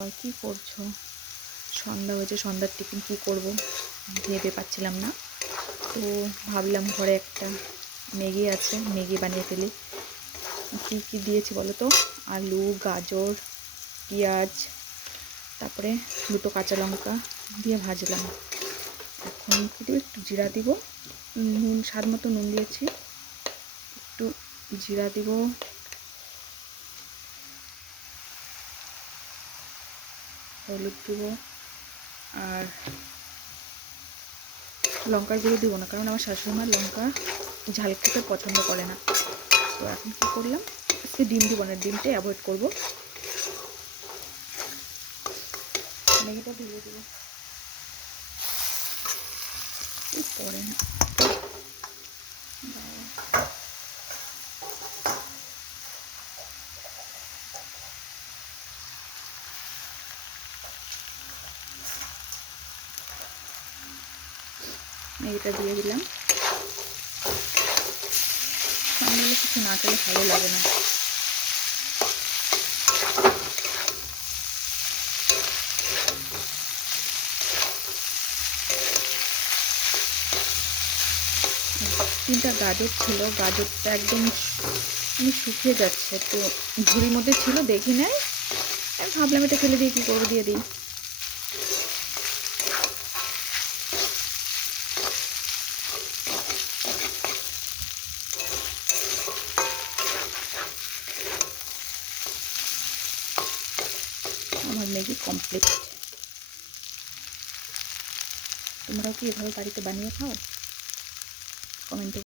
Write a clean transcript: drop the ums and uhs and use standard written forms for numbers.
কি করছো? সন্ধ্যা হয়েছে, সন্ধ্যার টিফিন কী করবো ভেবে পাচ্ছিলাম না। তো ভাবলাম ঘরে একটা ম্যাগি আছে, ম্যাগি বানিয়ে ফেলি। কী কী দিয়েছি বলো তো? আলু, গাজর, পেঁয়াজ, তারপরে দুটো কাঁচা লঙ্কা দিয়ে ভাজলাম। এখন কী দেবো? একটু জিরা দিব, নুন স্বাদ মতো নুন দিয়েছি, একটু জিরা দিব, হলুদ দিব, আর লঙ্কার গুঁড়ো দিব না, কারণ আমার শাশুড়িমা লঙ্কা ঝাল খেতে পছন্দ করে না। তো এখন কী করলাম, আজকে ডিম দিব না, ডিমটাই অ্যাভয়েড করবো। ম্যাগিটা ধুয়ে দেবো, পরে না। ম্যাগিটা দিয়ে দিলাম। সামনে কিছু না খেলে ভালো লাগে না। তিনটা গাজর ছিল, গাজরটা একদম শুকিয়ে যাচ্ছে, তো ঝুড়ির মধ্যে ছিল, দেখি নাই, আমি ভাবলাম এটা ফেলে দিয়ে কী করবো, দিয়ে দিই। আমার ম্যাগি কমপ্লিট। তোমরাও কি এভাবে বাড়িতে বানিয়ে খাও? কমেন্টে